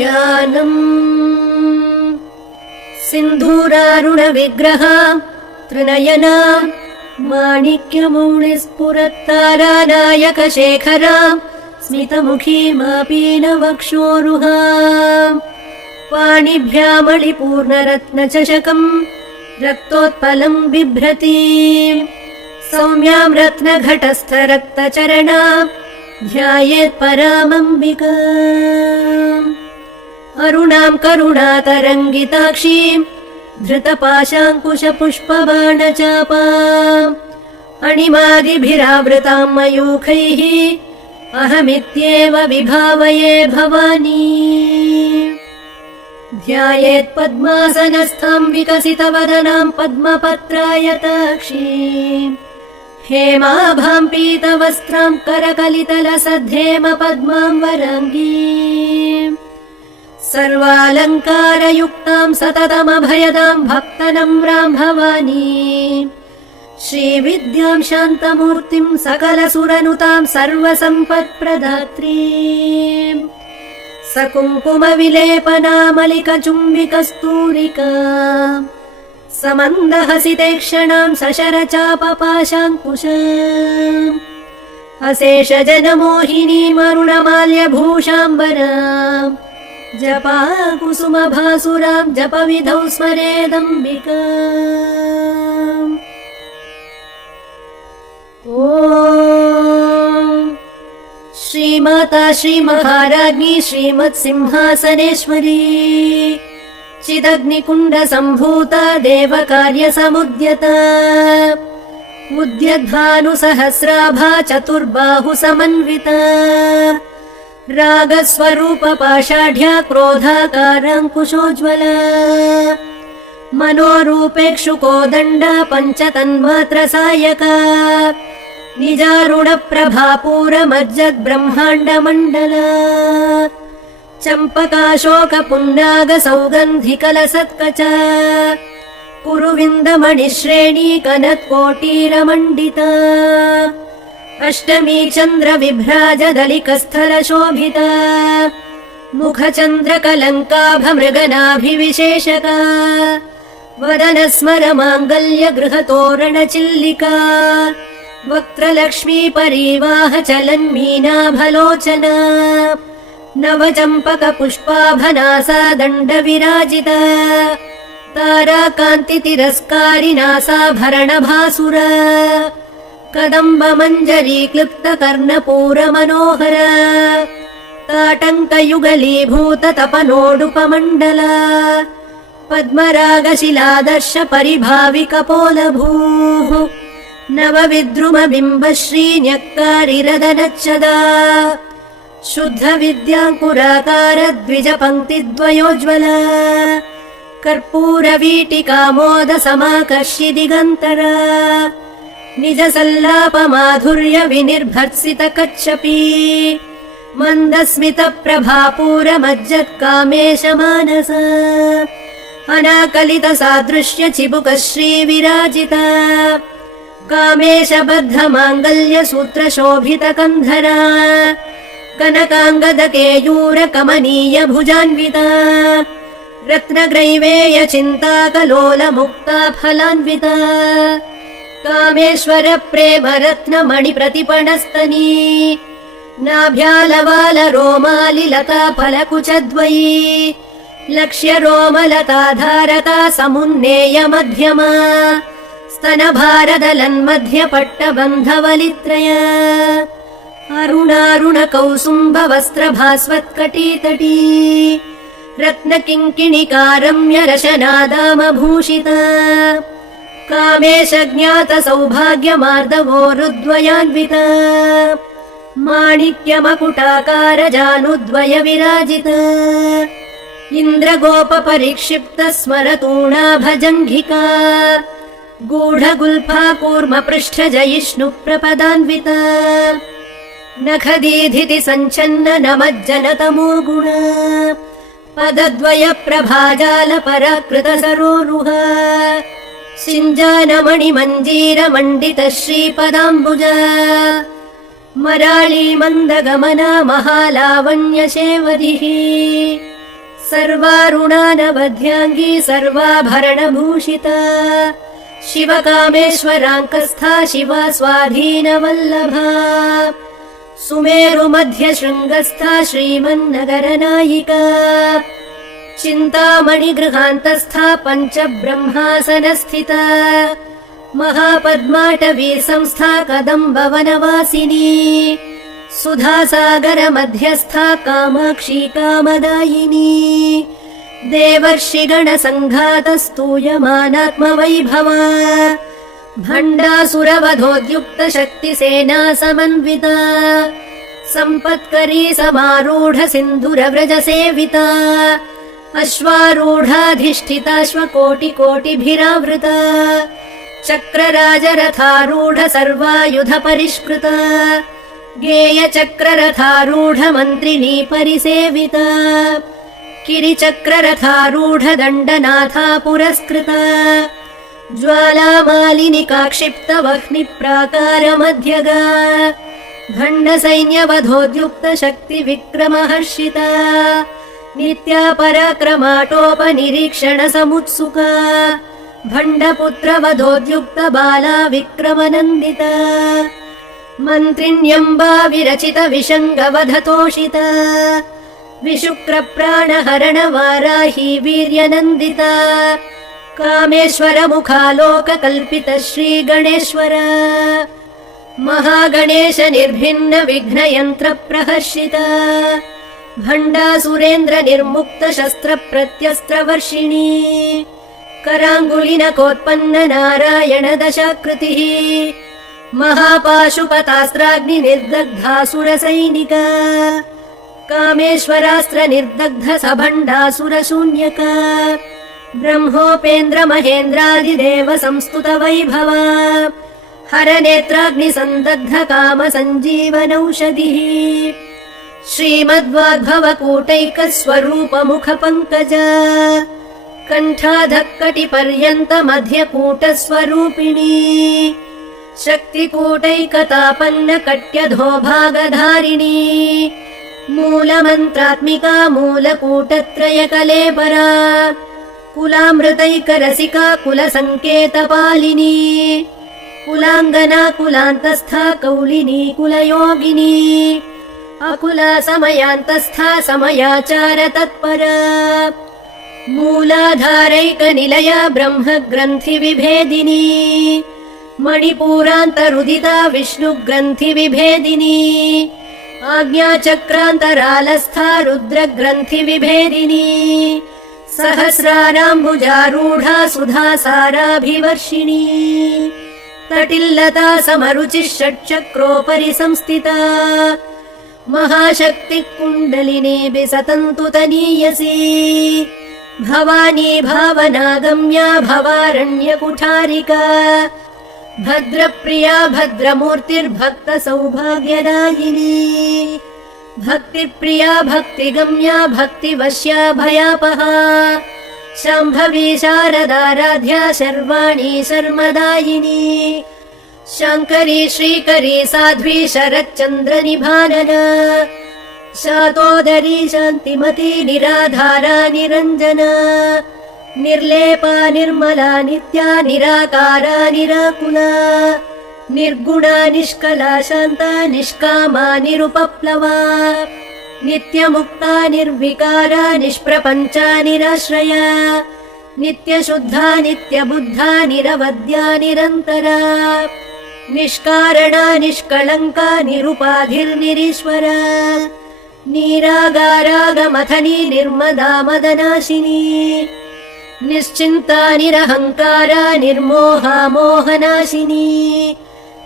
ध्यानम् सिन्धूरारुणविग्रहा त्रिनयना माणिक्यमौलिस्फुरत्तारानायकशेखरा स्मितमुखीमापीनवक्षोरुहा पाणिभ्यामणिपूर्णरत्नचषकम् रक्तोत्पलम् बिभ्रती सौम्याम् रत्नघटस्थरक्तचरणा ध्यायेत्परामम्बिका अरुणाम् करुणातरङ्गिताक्षीम् धृतपाशाङ्कुशपुष्पबाणचापा अणिमादिभिरावृताम् मयूखैः अहमित्येव विभावये भवानी ध्यायेत्पद्मासनस्थाम् विकसितवदनाम् पद्मपत्रायताक्षीम् हेमाभाम् पीतवस्त्राम् करकलितलसद्धेम पद्माम् वराङ्गीम् सर्वालङ्कारयुक्ताम् सततमभयदाम् भक्तनम्राम् भवानी श्रीविद्याम् शान्तमूर्तिम् सकलसुरनुताम् सर्वसम्पत्प्रदात्रीम् सकुङ्कुमविलेपनामलिकचुम्बिकस्तूरिका समन्दहसितेक्षणाम् सशरचापपाशाङ्कुशाम् अशेषजनमोहिनीमरुणमाल्यभूषाम्बराम् जपाकुसुमभासुराम् जपविधौ स्मरेदम्बिका ॐ श्रीमाता श्रीमहाराज्ञी श्रीमत्सिंहासनेश्वरी चिदग्निकुण्डसम्भूता देवकार्यसमुद्यता उद्यद्भानुसहस्राभा चतुर्बाहुसमन्विता रागस्वरूपपाषाढ्या क्रोधाकाराङ्कुशोज्ज्वला मनोरूपेक्षुकोदण्डा पञ्चतन्मात्रसायका निजारुणप्रभापूरमज्जद्ब्रह्माण्डमण्डला चम्पकाशोकपुन्नागसौगन्धिकलसत्कचा कुरुविन्दमणिश्रेणी कनत्कोटीरमण्डिता अष्टमी चन्द्रविभ्राजदलिकस्थलशोभिता मुखचन्द्रकलङ्काभमृगनाभिविशेषका वदनस्मरमाङ्गल्यगृहतोरणचिल्लिका वक्त्रलक्ष्मी परीवाहचलन्मीनाभलोचना नवचम्पकपुष्पाभनासा दण्डविराजिता ताराकान्तितिरस्कारिनासाभरणभासुरा कदम्बमञ्जरीक्लुप्तकर्णपूरमनोहर ताटङ्कयुगलीभूततपनोडुपमण्डला पद्मरागशिलादर्श परिभाविकपोलभूः नवविद्रुमबिम्बश्रीन्यक्कारिरदनच्छदा शुद्धविद्याङ्कुराकारद्विजपङ्क्तिद्वयोज्ज्वला कर्पूरवीटिकामोदसमाकर्षि दिगन्तरा निजसल्लापमाधुर्यविनिर्भर्त्सितकच्छपी मन्दस्मितप्रभापूरमज्जत्कामेशमानस अनाकलितसादृश्यचिबुकश्रीविराजिता कामेशबद्धमाङ्गल्यसूत्रशोभितकन्धरा कनकाङ्गदकेयूरकमनीयभुजान्विता रत्नग्रैवेयचिन्ताकलोलमुक्ता फलान्विता कामेश्वरप्रेमरत्नमणिप्रतिपणस्तनी नाभ्यालवालरोमालिलता फलकुचद्वयी लक्ष्यरोमलताधारता समुन्नेयमध्यमा स्तनभारदलन्मध्यपट्टबन्धवलित्रया अरुणारुणकौसुम्भवस्त्रभास्वत्कटीतटी रत्नकिङ्किणिकारम्यरशनादामभूषिता कामेशज्ञातसौभाग्यमार्दवोरुद्वयान्विता माणिक्यमकुटाकारजानुद्वयविराजिता इन्द्रगोपपरिक्षिप्तस्मरतूणाभजङ्घिका गूढगुल्फा कूर्मपृष्ठजयिष्णुप्रपदान्विता नखदीधिति सञ्छन्न नमज्जनतमो गुणा पदद्वयप्रभाजालपराकृतसरोरुहा सिञ्जानमणिमञ्जीरमण्डितश्रीपदाम्बुजा मराळी मन्दगमना महालावण्यशेवरिः सर्वारुणानवध्याङ्गी सर्वाभरणभूषिता शिवकामेश्वराङ्कस्था शिवा स्वाधीनवल्लभा सुमेरुमध्यशृङ्गस्था श्रीमन्नगरनायिका चिन्तामणिगृहान्तस्था पञ्चब्रह्मासनस्थिता महापद्माटवी संस्था कदम्बवनवासिनी सुधासागरमध्यस्था कामाक्षी कामदायिनी देवर्षिगणसङ्घातस्तूयमानात्मवैभवा भण्डासुरवधोद्युक्तशक्तिसेना समन्विता सम्पत्करी समारूढ सिन्धुरव्रजसेविता अश्वारूढाधिष्ठिताश्वकोटिकोटिभिरावृता चक्रराजरथारूढ सर्वायुध परिष्कृता गेयचक्ररथारूढ मन्त्रिणी परिसेविता किरिचक्ररथारूढ दण्डनाथा पुरस्कृता ज्वालामालिनिका क्षिप्त वह्निप्राकारमध्यगा भण्डसैन्यवधोद्युक्त शक्तिविक्रमहर्षिता नित्या पराक्रमाटोपनिरीक्षण समुत्सुका भण्डपुत्रवधोद्युक्त बाला विक्रमनन्दिता मन्त्रिण्यम्बा विरचित विशङ्गवधतोषिता विशुक्रप्राणहरणवाराही वीर्यनन्दिता कामेश्वरमुखालोककल्पित श्रीगणेश्वर महागणेश निर्भिन्न विघ्नयन्त्रप्रहर्षिता भण्डासुरेन्द्र निर्मुक्त शस्त्र प्रत्यस्त्रवर्षिणी कराङ्गुलिनकोत्पन्न नारायण दशाकृतिः महापाशुपतास्त्राग्नि निर्दग्धासुरसैनिका कामेश्वरास्त्र निर्दग्ध सभण्डासुरशून्यका ब्रह्मोपेन्द्र महेन्द्रादिदेव संस्तुत वैभवा हरनेत्राग्निसन्दग्ध काम सञ्जीवनौषधिः श्रीमद्वाग्भवकूटैक स्वरूप मुख पङ्कज कण्ठाधक्कटिपर्यन्त मध्यकूट स्वरूपिणी शक्तिकूटैकतापन्न कट्यधो भागधारिणी मूलमन्त्रात्मिका मूलकूटत्रय कलेपरा कुलामृतैकरसिका कुलसङ्केतपालिनी कुलाङ्गना कुलान्तस्था कौलिनी कुलयोगिनी अकुला समयान्तस्था समयाचार तत्परा मूलाधारैकनिलया ब्रह्मग्रन्थि विभेदिनी मणिपूरान्तरुदिता विष्णुग्रन्थि विभेदिनी आज्ञाचक्रान्तरालस्था रुद्रग्रन्थि विभेदिनी सहस्राराम्बुजारूढा सुधासाराभिवर्षिणी तटिल्लता समरुचिः षट्चक्रोपरि संस्थिता महाशक्तिः कुण्डलिनीभिः सतन्तु तनीयसी भवानी भावनागम्या भवारण्यकुठारिका भद्रप्रिया भद्रमूर्तिर्भक्त सौभाग्यदायिनी भक्तिप्रिया भक्तिगम्या भक्तिवश्या भयापहा शाम्भवी शारदाराध्या शर्वाणी शर्मदायिनी शाङ्करी श्रीकरी साध्वी शरच्चन्द्र निभानना शातोदरी शान्तिमती निराधारा निरञ्जना निर्लेपा निर्मला नित्या निराकारा निराकुला निर्गुणा निष्कला शान्ता निष्कामा निरुपप्लवा नित्यमुक्ता निर्विकारा निष्प्रपञ्चा निराश्रया नित्यशुद्धा नित्यबुद्धा निरवद्या निरन्तरा निष्कारणा निष्कळङ्का निरुपाधिर्निरीश्वरा निरागारागमथनी निर्मदा मदनाशिनी निश्चिन्ता निरहङ्कारा निर्मोहा मोहनाशिनी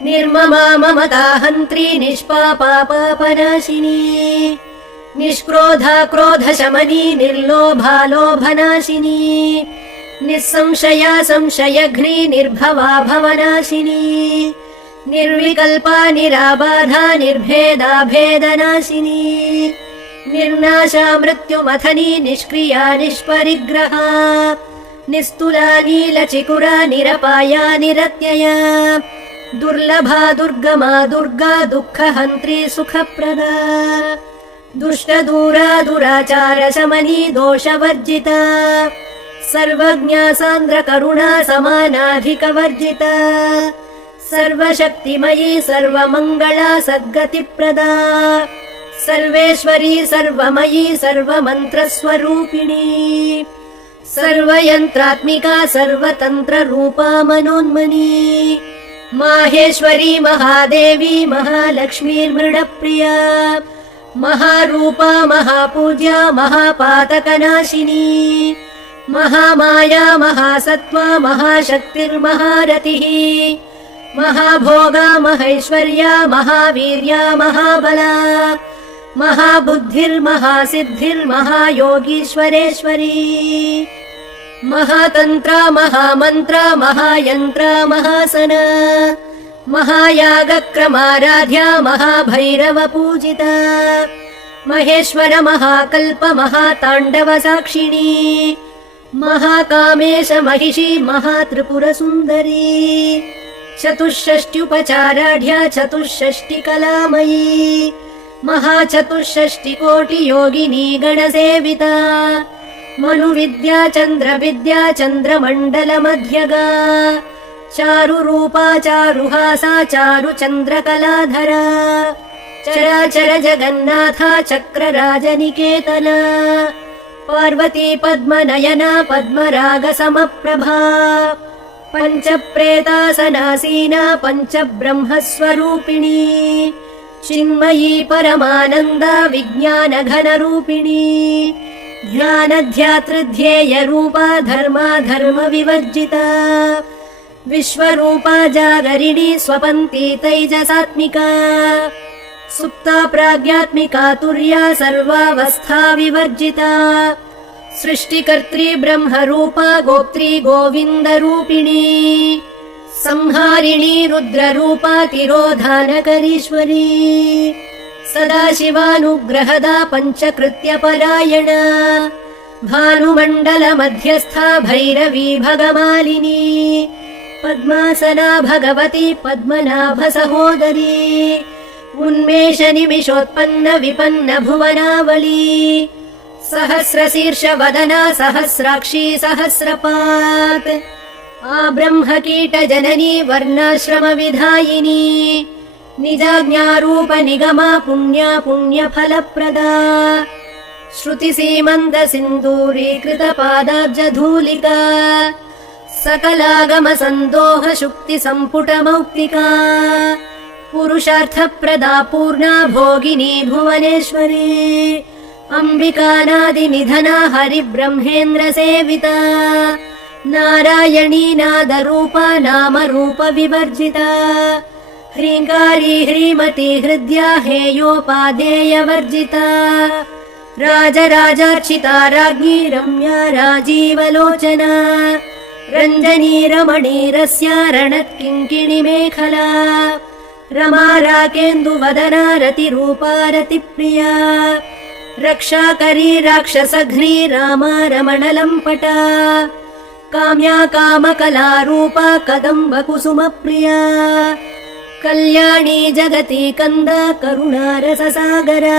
निर्ममा ममताहन्त्री निष्पापा पापनाशिनी निष्क्रोधा क्रोधशमनी निर्लोभा लोभनाशिनी निस्संशया संशयघ्नी निर्भवा भवनाशिनी निर्विकल्पा निराबाधा निर्भेदा भेदनाशिनी निर्नाशा मृत्युमथनी निष्क्रिया निष्परिग्रहा निस्तुला नीलचिकुरा निरपाया निरत्यया दुर्लभा दुर्गमा दुर्गा दुःखहन्त्री सुखप्रदा दुष्टदूरा दुराचारशमनी दोषवर्जिता सर्वज्ञा सान्द्रकरुणा समानाधिकवर्जिता सर्वशक्तिमयी सर्वमङ्गला सद्गतिप्रदा सर्वेश्वरी सर्वमयी सर्वमन्त्रस्वरूपिणी सर्वयन्त्रात्मिका सर्वतन्त्ररूपा मनोन्मनी माहेश्वरी महादेवी महालक्ष्मीर्मृडप्रिया महारूपा महापूज्या महापातकनाशिनी महामाया महासत्त्वा महाशक्तिर्महारतिः महाभोगा महैश्वर्या महावीर्या महाबला महाबुद्धिर्महासिद्धिर्महायोगीश्वरेश्वरी महातन्त्रा महामन्त्रा महायन्त्रा महासना महायागक्रमाराध्या महाभैरवपूजिता महेश्वर महाकल्प महाताण्डवसाक्षिणी महाकामेश महिषी महात्रिपुरसुन्दरी चतुष्षष्ट्युपचाराढ्या चतुष्षष्टिकलामयी महाचतुष्षष्टिकोटियोगिनी गणसेविता मनुविद्या चन्द्रविद्या चन्द्रमण्डलमध्यगा चारुरूपा चारुहासा चारुचन्द्रकलाधरा चराचर जगन्नाथा चक्रराजनिकेतना पार्वती पद्मनयना पद्मरागसमप्रभा पञ्चप्रेतासनासीना पञ्चब्रह्मस्वरूपिणी चिन्मयी परमानन्दा विज्ञानघनरूपिणी ध्यानध्यातृध्येयरूपा धर्मा धर्मविवर्जिता विश्वरूपा जागरिणी स्वपन्ती तैजसात्मिका सुप्ता प्राज्ञात्मिका तुर्या सर्वावस्था विवर्जिता सृष्टिकर्त्री ब्रह्मरूपा गोप्त्री गोविन्दरूपिणी संहारिणी रुद्ररूपा तिरोधानकरीश्वरी सदाशिवानुग्रहदा पञ्चकृत्यपरायणा भानुमण्डलमध्यस्था भैरवी भगमालिनी पद्मासना भगवती पद्मनाभसहोदरी उन्मेषनिमिषोत्पन्न विपन्न भुवनावली सहस्रशीर्षवदना सहस्राक्षी सहस्रपात् आब्रह्मकीटजननी वर्णाश्रमविधायिनी निजाज्ञारूप निगमा पुण्या पुण्यफलप्रदा श्रुतिसीमन्तसिन्दूरीकृतपादाब्जधूलिका सकलागमसन्दोह शुक्तिसम्पुटमौक्तिका पुरुषार्थप्रदा पूर्णा भोगिनी भुवनेश्वरी अम्बिकानादिनिधना हरिब्रह्मेन्द्रसेविता नारायणी नादरूपा नामरूपविवर्जिता ह्रीङ्कारी ह्रीमती हृद्या हेयोपादेयवर्जिता राजराजार्चिता राज्ञी रम्या राजीवलोचना रञ्जनी रमणीरस्या रणत्किङ्किणिमेखला रमा राकेन्दुवदना रतिरूपा रतिप्रिया रक्षाकरी राक्षसघ्नी रामा रमणलम्पटा काम्या कामकलारूपा कदम्बकुसुमप्रिया कल्याणी जगती कन्दा करुणारससागरा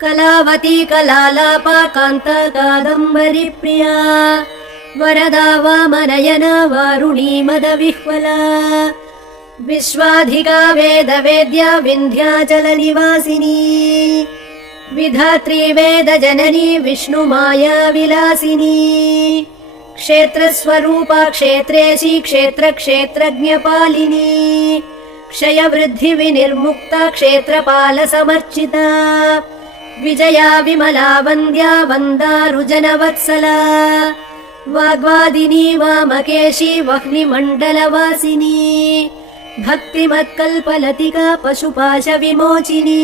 कलावती कलालापा कान्ता कादम्बरी प्रिया वरदा वामनयना वारुणी मदविह्वला विश्वाधिका वेदवेद्या विन्ध्याचलनिवासिनी विधात्री वेदजननी विष्णुमाया विलासिनी क्षेत्रस्वरूपा क्षेत्रेशी क्षेत्रक्षेत्रज्ञपालिनी क्षयवृद्धिविनिर्मुक्ता क्षेत्रपालसमर्चिता विजया विमला वन्द्या वन्दारुजनवत्सला वाग्वादिनी वामकेशी वह्निमण्डलवासिनी भक्तिमत्कल्पलतिका पशुपाशविमोचिनी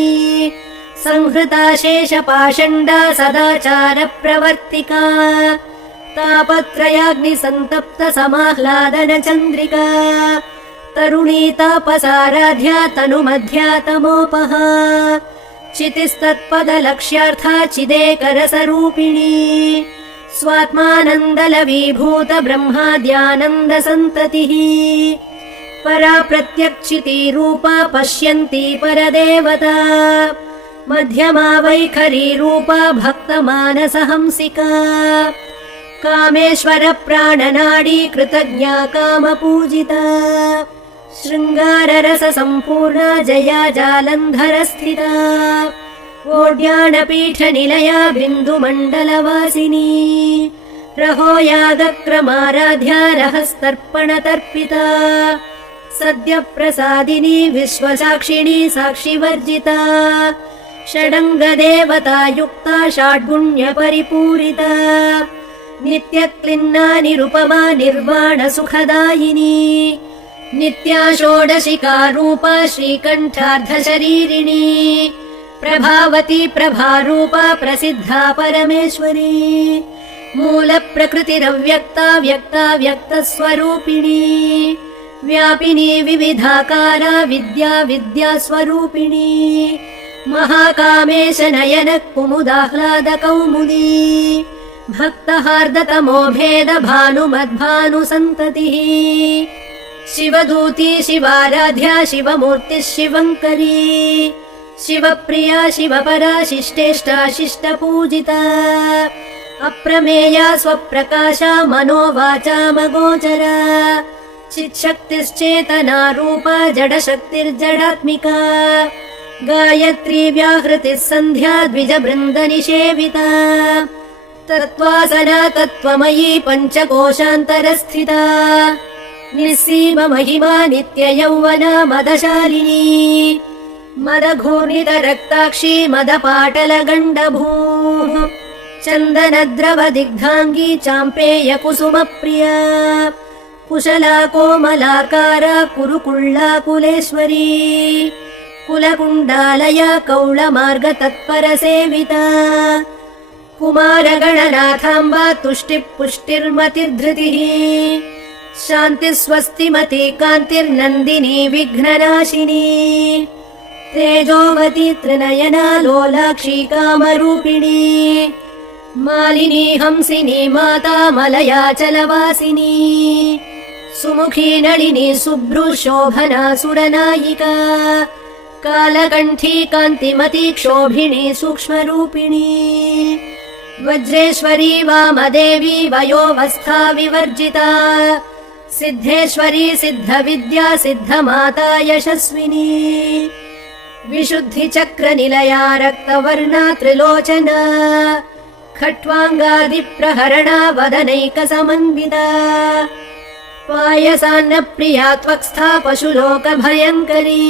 संहृता शेषपाषण्डा सदाचारप्रवर्तिका तापत्रयाग्निसन्तप्त समाह्लादनचन्द्रिका तरुणी तापसाराध्या तनुमध्यातमोपहा चितिस्तत्पदलक्ष्यार्था चिदेकरसरूपिणी स्वात्मानन्दलवीभूत ब्रह्माद्यानन्दसन्ततिः परा प्रत्यक्षिती रूपा पश्यन्ती परदेवता मध्यमा वैखरी रूपा भक्तमानसहंसिका कामेश्वर प्राणनाडी कृतज्ञा कामपूजिता शृङ्गाररस सम्पूर्णा जया जालन्धर स्थिता ओड्यानपीठ निलया बिन्दुमण्डलवासिनी रहो यागक्रमाराध्या रहस्तर्पण तर्पिता सद्य प्रसादिनी विश्वसाक्षिणी साक्षिवर्जिता षडङ्गदेवता युक्ता षड्गुण्य परिपूरिता नित्यक्लिन्ना निरुपमा निर्वाण सुखदायिनी नित्या षोडशिका रूपा श्रीकण्ठार्धशरीरिणी प्रभावती प्रभारूपा प्रसिद्धा परमेश्वरी मूल प्रकृतिरव्यक्ता व्यक्ता व्यक्तस्वरूपिणी व्यापिनी विविधाकारा विद्या विद्यास्वरूपिणी महाकामेश नयन कुमुदाह्लाद कौमुदी भक्तहार्दतमो भेद भानुमद्भानु सन्ततिः शिवदूती शिवाराध्या शिवमूर्तिः शिवङ्करी शिवप्रिया शिवपरा शिष्टेष्टा शिष्टपूजिता अप्रमेया स्वप्रकाशा मनोवाचामगोचरा चिच्छक्तिश्चेतना रूपा जडशक्तिर्जडात्मिका गायत्री व्याहृतिः सन्ध्या द्विजबृन्दनिषेविता तत्त्वासना तत्त्वमयी पञ्चकोशान्तरस्थिता निःसीम महिमा नित्ययौवना मदशालिनी मदघूर्णितरक्ताक्षी मदपाटलगण्डभूः चन्दनद्रवदिग्धाङ्गी चाम्पेय कुसुमप्रिया कुशला कोमलाकारा कुरुकुळ्ळा कुलेश्वरी कुलकुण्डालया कौळमार्गतत्परसेविता कुमारगणनाथाम्बा तुष्टिः पुष्टिर्मतिर्धृतिः शान्तिस्वस्तिमती कान्तिर्नन्दिनी विघ्ननाशिनी तेजोवती त्रिनयना लोलाक्षी कामरूपिणी मालिनी हंसिनी माता मलयाचलवासिनी सुमुखी नलिनी शुभ्रू शोभना सुरनायिका कालकण्ठी कान्तिमती क्षोभिणी सूक्ष्मरूपिणी वज्रेश्वरी वामदेवी वयोवस्था विवर्जिता सिद्धेश्वरी सिद्धविद्या सिद्धमाता यशस्विनी विशुद्धिचक्रनिलया रक्तवर्णा त्रिलोचना खट्वाङ्गादिप्रहरणा वदनैकसमन्विता पायसान्नप्रिया त्वक्स्था पशुलोकभयङ्करी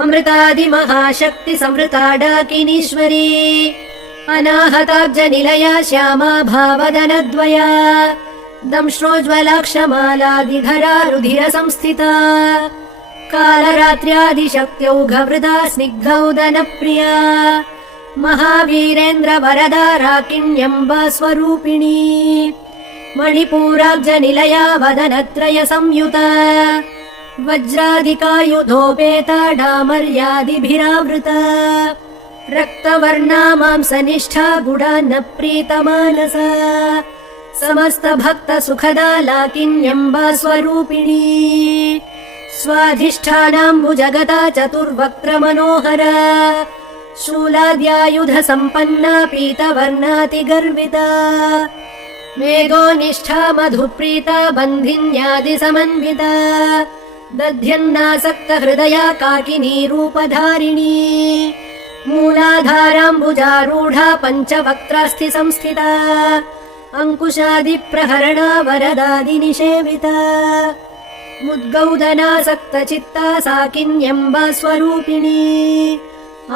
अमृतादिमहाशक्तिसंवृता डाकिनीश्वरी अनाहताब्जनिलया श्यामा भावदनद्वया दंश्रोज्ज्वलाक्षमालादिधरा रुधिरसंस्थिता कालरात्र्यादिशक्त्यौघवृदा स्निग्धौदनप्रिया महावीरेन्द्र वरदा राकिण्यम्बा स्वरूपिणी मणिपूराब्जनिलया वदनत्रय संयुता वज्रादिकायुधोपेता डामर्यादिभिरावृता रक्तवर्णा मांसनिष्ठा गुडान्नप्रीतमानसा समस्त भक्त सुखदा लाकिन्यम्बा स्वरूपिणी स्वाधिष्ठानाम्बुजगता चतुर्वक्त्र मनोहरा शूलाद्यायुध सम्पन्ना पीतवर्णातिगर्विता मेधोनिष्ठा मधुप्रीता बन्धिन्यादि समन्विता दध्यन्नासक्त हृदया काकिनी रूपधारिणी मूलाधाराम्बुजारूढा पञ्चवक्त्रास्थि संस्थिता अङ्कुशादिप्रहरणा वरदादिनिषेविता मुद्गौदनासक्तचित्ता साकिन्यम्बा स्वरूपिणी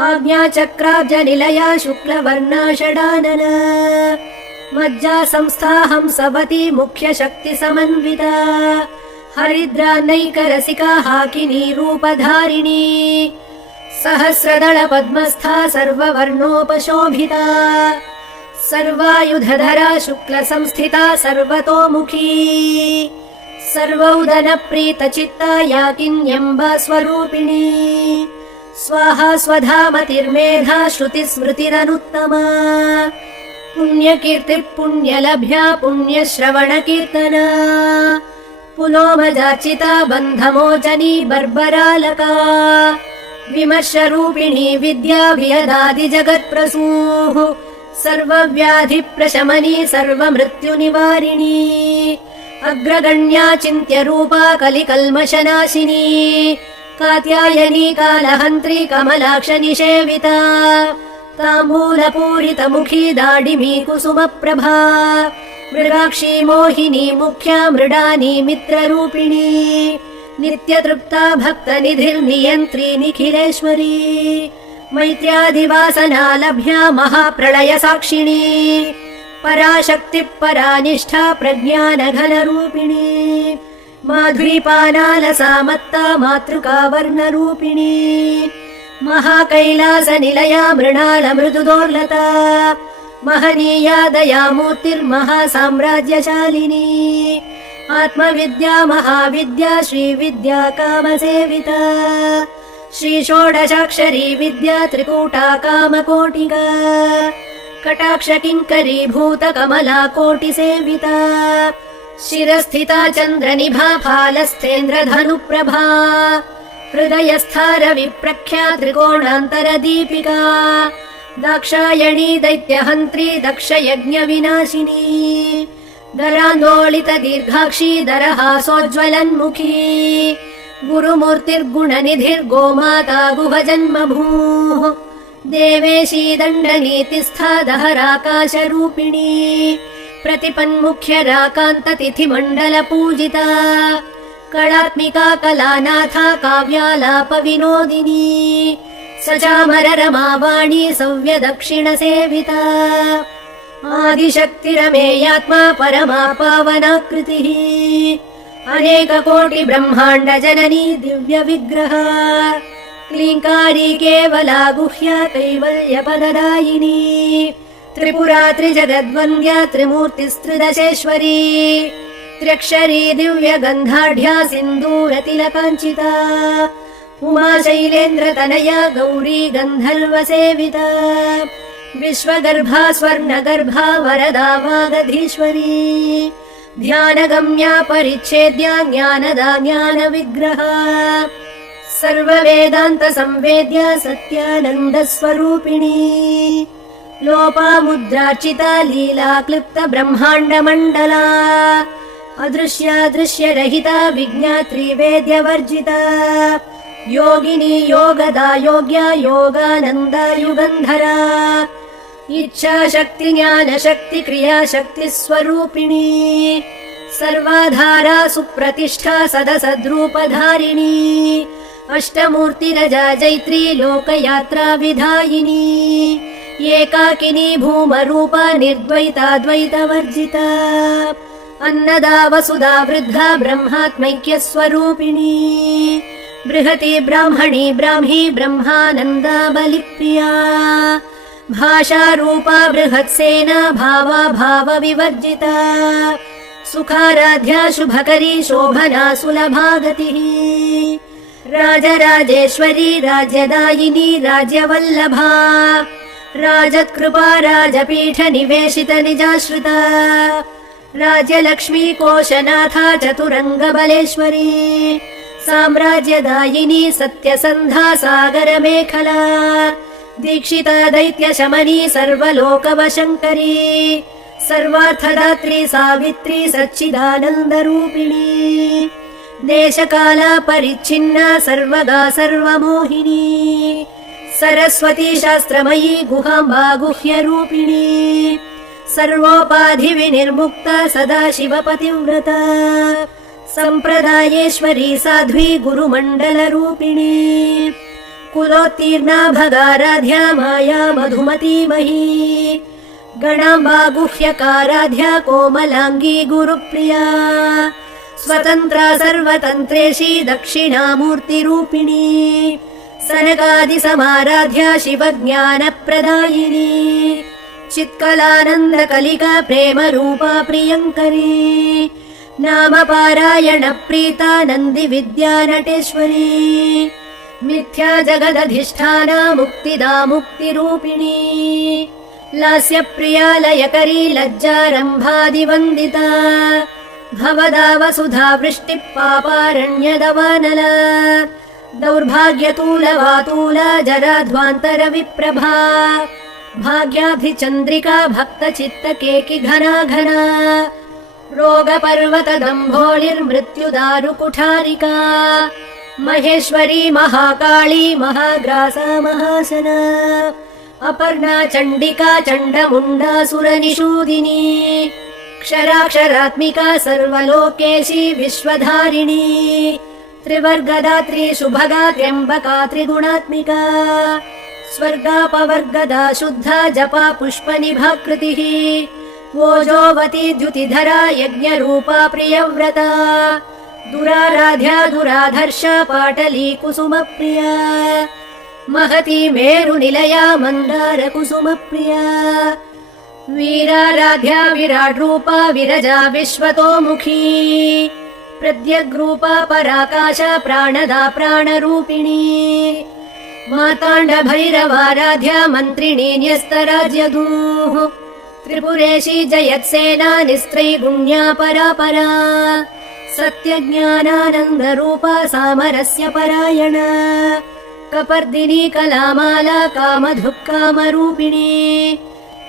आज्ञाचक्राब्जनिलया शुक्लवर्णा षडानना मज्जा संस्था हंसवती मुख्यशक्तिसमन्विता हरिद्रानैकरसिका हाकिनी रूपधारिणी सहस्रदल पद्मस्था सर्ववर्णोपशोभिता सर्वायुधधरा शुक्लसंस्थिता सर्वतोमुखी सर्वौदनप्रीतचित्ता याकिन्यम्बा स्वरूपिणी स्वाहा स्वधामतिर्मेधा श्रुतिस्मृतिरनुत्तमा पुण्यकीर्तिः पुण्यलभ्या पुण्यश्रवणकीर्तना पुलोमजाचिता बन्धमोचनी बर्बरालका विमर्शरूपिणी विद्या वियदादि जगत्प्रसूः सर्वव्याधिप्रशमनी सर्वमृत्युनिवारिणी अग्रगण्या चिन्त्यरूपा कलिकल्मषनाशिनी कात्यायनी कालहन्त्री कमलाक्षनिषेविता ताम्बूलपूरितमुखी दाडिमी कुसुमप्रभा मृगाक्षी मोहिनी मुख्या मृडानी मित्ररूपिणी नित्यतृप्ता भक्तनिधिर्नियन्त्री निखिलेश्वरी मैत्र्यादिवासना लभ्या महाप्रलय साक्षिणी पराशक्तिः परानिष्ठा प्रज्ञानघनरूपिणी माधुरीपानालसामत्ता मातृका वर्णरूपिणी महाकैलासनिलया मृणालमृदुदोर्लता महनीया दयामूर्तिर्महासाम्राज्यशालिनी आत्मविद्या महाविद्या श्रीविद्या कामसेविता श्रीषोडशाक्षरी विद्या त्रिकूटा कामकोटिका कटाक्षकिङ्करीभूत कमला कोटिसेविता शिरस्थिता चन्द्रनिभा फालस्थेन्द्रधनुप्रभा हृदयस्था रविप्रख्या त्रिकोणान्तरदीपिका दाक्षायणी दैत्यहन्त्री दक्षयज्ञविनाशिनी दरान्दोलित दीर्घाक्षी दरहासोज्ज्वलन्मुखी गुरुमूर्तिर्गुणनिधिर्गोमाता गुहजन्मभूः देवेशी दण्डनीतिस्था दहराकाशरूपिणी प्रतिपन्मुख्यराकान्ततिथिमण्डलपूजिता कलात्मिका कलानाथा काव्यालापविनोदिनी सचामररमावाणी सव्यदक्षिणसेविता आदिशक्तिरमेयात्मा परमा पावनाकृतिः अनेककोटि ब्रह्माण्ड जननी दिव्यविग्रहा क्लीङ्कारी केवला गुह्या कैवल्यपददायिनी त्रिपुरा त्रिजगद्वन्द्या त्रिमूर्तिस्त्रिदशेश्वरी त्र्यक्षरी दिव्यगन्धाढ्या सिन्दूरतिलकाञ्चिता उमा शैलेन्द्रतनया गौरी गन्धर्वसेविता विश्वगर्भा स्वर्णगर्भा वरदा वागधीश्वरी ध्यानगम्या परिच्छेद्या ज्ञानदा ज्ञानविग्रहा सर्ववेदान्तसंवेद्या सत्यानन्दस्वरूपिणी लोपामुद्रार्चिता लीला क्लिप्त ब्रह्माण्डमण्डला अदृश्यादृश्यरहिता विज्ञात्री वेद्यवर्जिता योगिनी योगदा योग्या योगानन्दा युगन्धरा इच्छाशक्ति ज्ञानशक्ति क्रियाशक्ति स्वरूपिणी सर्वाधारा सुप्रतिष्ठा सदसद्रूपधारिणी अष्टमूर्तिरजा जैत्री लोकयात्रा विधायिनी एकाकिनी भूमरूपा निर्द्वैताद्वैतवर्जिता अन्नदा वसुधा वृद्धा ब्रह्मात्मैक्यस्वरूपिणी बृहती ब्राह्मणी ब्राह्मी ब्रह्मानन्दा बलिप्रिया भाषारूपा बृहत्सेना भावा भावविवर्जिता सुखाराध्या शुभकरी शोभना सुलभा गतिः राजराजेश्वरी राज्यदायिनी राज्यवल्लभा राजत्कृपा राजपीठ निवेशित निजाश्रिता राज्यलक्ष्मी कोशनाथा चतुरङ्गबलेश्वरी साम्राज्यदायिनी सत्यसन्धा सागरमेखला दीक्षिता दैत्यशमनी सर्वलोकवशङ्करी सर्वार्थदात्री सावित्री सच्चिदानन्दरूपिणी देशकाला परिच्छिन्ना सर्वगा सर्वमोहिनी सरस्वती शास्त्रमयी गुहाम्बा गुह्यरूपिणी सर्वोपाधिविनिर्मुक्ता सदा शिवपतिव्रता सम्प्रदायेश्वरी साध्वी गुरुमण्डलरूपिणी कुलोत्तीर्णा भगाराध्या माया मधुमती मही गणाम्बा गुह्यकाराध्या कोमलाङ्गी गुरुप्रिया स्वतन्त्रा सर्वतन्त्रेशी दक्षिणामूर्तिरूपिणी सनकादिसमाराध्या शिवज्ञानप्रदायिनी चित्कलानन्दकलिका प्रेमरूपा प्रियङ्करी नामपारायण प्रीता नन्दिविद्या नटेश्वरी मिथ्या जगदधिष्ठाना मुक्तिदा मुक्तिरूपिणी लास्यप्रिया लयकरी लज्जारम्भादिवन्दिता भवदा वसुधा वृष्टिः पापारण्यदवानला दौर्भाग्यतूलवातूल जराध्वान्तर विप्रभा भाग्याभिचन्द्रिका भक्तचित्तकेकि घना घना रोगपर्वत दम्भोलिर्मृत्युदारुकुठारिका महेश्वरी महाकाली महाग्रासा महासना अपर्णा चण्डिका चण्डमुण्डा सुरनिषूदिनी क्षराक्षरात्मिका सर्वलोकेशी विश्वधारिणी त्रिवर्गदात्री शुभगा त्र्यम्बका त्रिगुणात्मिका स्वर्गापवर्गदा शुद्धा जपा पुष्पनिभाकृतिः ओजोवती द्युतिधरा यज्ञरूपा प्रियव्रता दुराराध्या दुराधर्षा पाटली कुसुमप्रिया महती मेरुनिलया मन्दार कुसुमप्रिया वीराराध्या विराड्रूपा विरजा विश्वतोमुखी प्रद्यग्रूपा पराकाशा प्राणदा प्राणरूपिणी माताण्डभैरवाराध्या मन्त्रिणी न्यस्तराज्यधूः त्रिपुरेशी जयत्सेना निस्त्रैगुण्या परापरा सत्यज्ञानानन्दरूपा सामरस्य परायणा कपर्दिनी कलामाला कामधुक् कामरूपिणी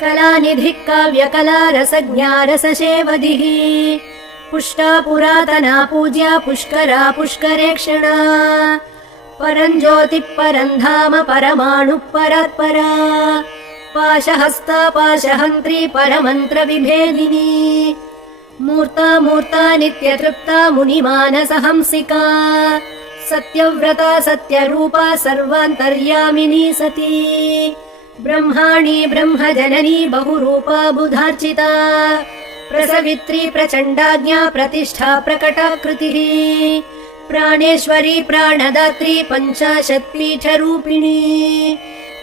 कलानिधिः काव्यकला रसज्ञा रससेवधिः पुष्टा पुरातना पूज्या पुष्करा पुष्करेक्षणा परम् ज्योतिः परम् धाम परमाणुः परात्परा पाशहस्ता पाशहन्त्री परमन्त्र विभेदिनी मूर्ता मूर्ता नित्यतृप्ता मुनिमानसहंसिका सत्यव्रता सत्यरूपा सर्वान्तर्यामिनी सती ब्रह्माणी ब्रह्मजननी बहुरूपा बुधार्चिता प्रसवित्री प्रचण्डाज्ञा प्रतिष्ठा प्रकटाकृतिः प्राणेश्वरी प्राणदात्री पञ्चाशत्पीठरूपिणी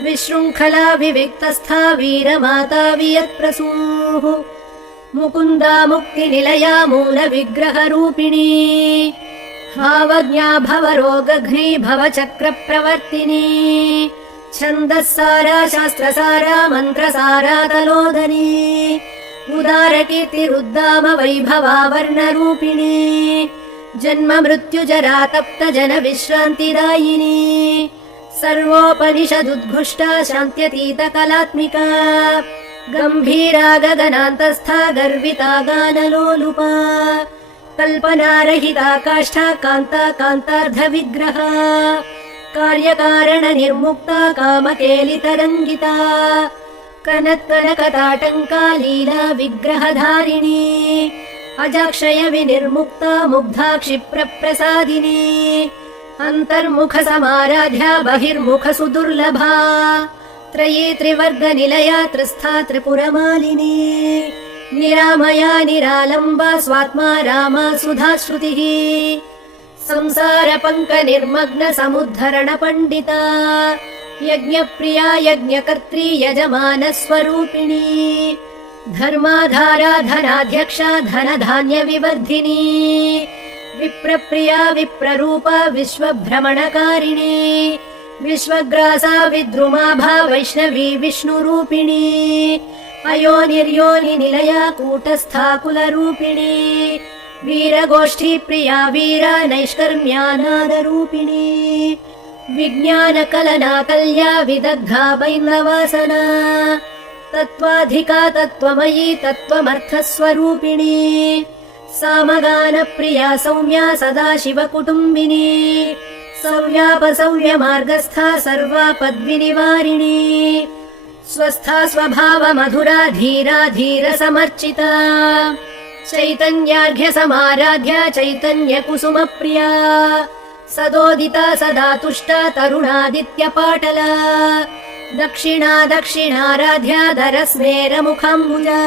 विशृङ्खला विविक्तस्था वीरमाता वियत्प्रसूः मुकुन्दा मुक्तिनिलया मूलविग्रहरूपिणी भावज्ञा भवरोगघ्नी भवचक्रप्रवर्तिनी छन्दःसारा शास्त्रसारा मन्त्रसारा तलोदनी उदारकीर्तिरुद्दाम वैभवा वर्णरूपिणी जन्म मृत्युजरा तप्त जन विश्रान्तिदायिनी सर्वोपनिषदुद्घुष्टा शान्त्यतीत कलात्मिका गम्भीरा गगनान्तस्था गर्विता गानलोलुपा कल्पनारहिता काष्ठा कान्ता कान्तार्धविग्रहा कार्यकारण निर्मुक्ता कामकेलितरङ्गिता कनत्कनकताटङ्का लीला विग्रहधारिणी अजाक्षय विनिर्मुक्ता मुग्धा क्षिप्रप्रसादिनी अन्तर्मुख समाराध्या बहिर्मुख सुदुर्लभा त्रयी त्रिवर्गनिलया त्रिस्था त्रिपुरमालिनी निरामया निरालम्बा स्वात्मा रामा सुधाश्रुतिः संसारपङ्क निर्मग्न समुद्धरण पण्डिता यज्ञप्रिया यज्ञकर्त्री यजमानस्वरूपिणी धर्माधारा धनाध्यक्षा धनधान्य विवर्धिनी विप्रप्रिया विप्ररूपा विश्वभ्रमणकारिणी विश्वग्रासा विद्रुमाभा वैष्णवी विष्णुरूपिणी अयोनिर्योनि निलया कूटस्था कुलरूपिणी वीरगोष्ठी प्रिया वीरा नैष्कर्म्यानादरूपिणी विज्ञानकलना कल्या विदग्धा वैन्नवासना तत्त्वाधिका तत्त्वमयी तत्त्वमर्थस्वरूपिणी सामगानप्रिया सौम्या सदा शिवकुटुम्बिनी सौव्यापसौव्यमार्गस्था सर्वापद्विनिवारिणी स्वस्था स्वभाव मधुरा धीरा धीर समर्चिता चैतन्यार्घ्य समाराध्या चैतन्य कुसुम प्रिया सदोदिता सदा तुष्टा तरुणादित्य पाटला दक्षिणा दक्षिणाराध्या धरस्मेर मुखाम्बुजा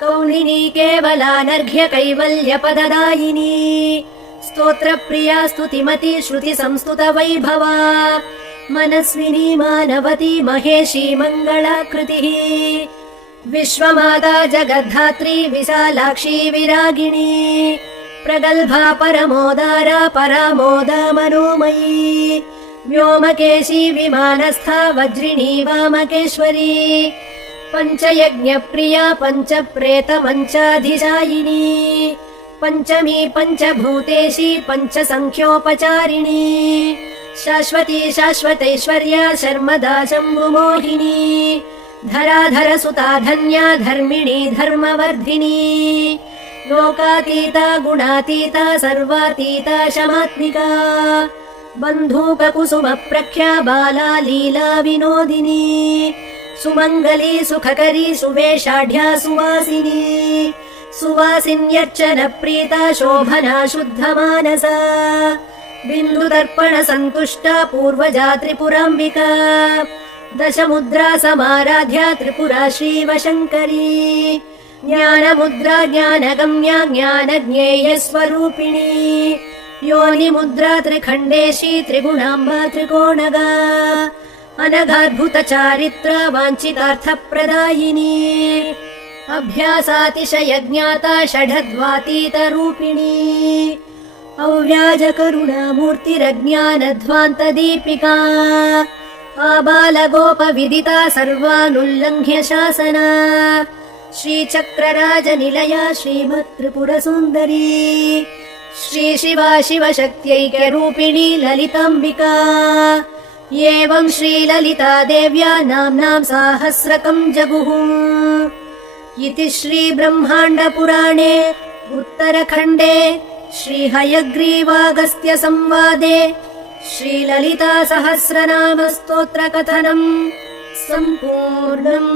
कौलिनी केवलानर्घ्य कैवल्य पददायिनी स्तोत्रप्रिया स्तुतिमती श्रुति संस्तुत वैभवा मनस्विनी मानवती महेशी मङ्गलाकृतिः विश्वमाता जगद्धात्री विशालाक्षी विरागिणी प्रगल्भा परमोदारा परामोदा मनोमयी व्योमकेशी विमानस्था वज्रिणी वामकेश्वरी पञ्चयज्ञप्रिया पञ्चप्रेतमञ्चाधिशायिनी पञ्चमी पञ्चभूतेशी पञ्चसङ्ख्योपचारिणी शाश्वती शाश्वतैश्वर्या शर्मदा शम्भुमोहिनी धराधरसुता धन्या धर्मिणी धर्मवर्धिनी लोकातीता गुणातीता सर्वातीता शमात्मिका बन्धूककुसुमप्रख्या बाला लीला विनोदिनी सुमङ्गली सुखकरी सुवेशाढ्या सुवासिनी सुवासिन्यर्चन प्रीता शोभना शुद्धमानसा बिन्दुदर्पण सन्तुष्टा पूर्वजा त्रिपुराम्बिका दशमुद्रा समाराध्या त्रिपुरा श्रीवशङ्करी ज्ञानमुद्रा ज्ञानगम्या ज्ञानज्ञेयस्वरूपिणी योनिमुद्रा त्रिखण्डेशी त्रिगुणाम्बा त्रिकोणगा अनघाद्भुत चारित्र वाञ्छितार्थप्रदायिनी अभ्यासातिशयज्ञाता षडध्वातीतरूपिणी अव्याजकरुणामूर्तिरज्ञानध्वान्तदीपिका आबालगोपविदिता सर्वानुल्लङ्घ्य शासना श्रीचक्रराजनिलया श्रीमत्त्रिपुरसुन्दरी श्रीशिवा शिवशक्त्यैक्यरूपिणी ललिताम्बिका एवं श्रीललिता देव्या नाम्नां साहस्रकं जगुः इति श्रीब्रह्माण्डपुराणे उत्तरखण्डे श्रीहयग्रीवागस्त्य संवादे श्रीललिता सहस्रनाम स्तोत्रकथनम् सम्पूर्णम्।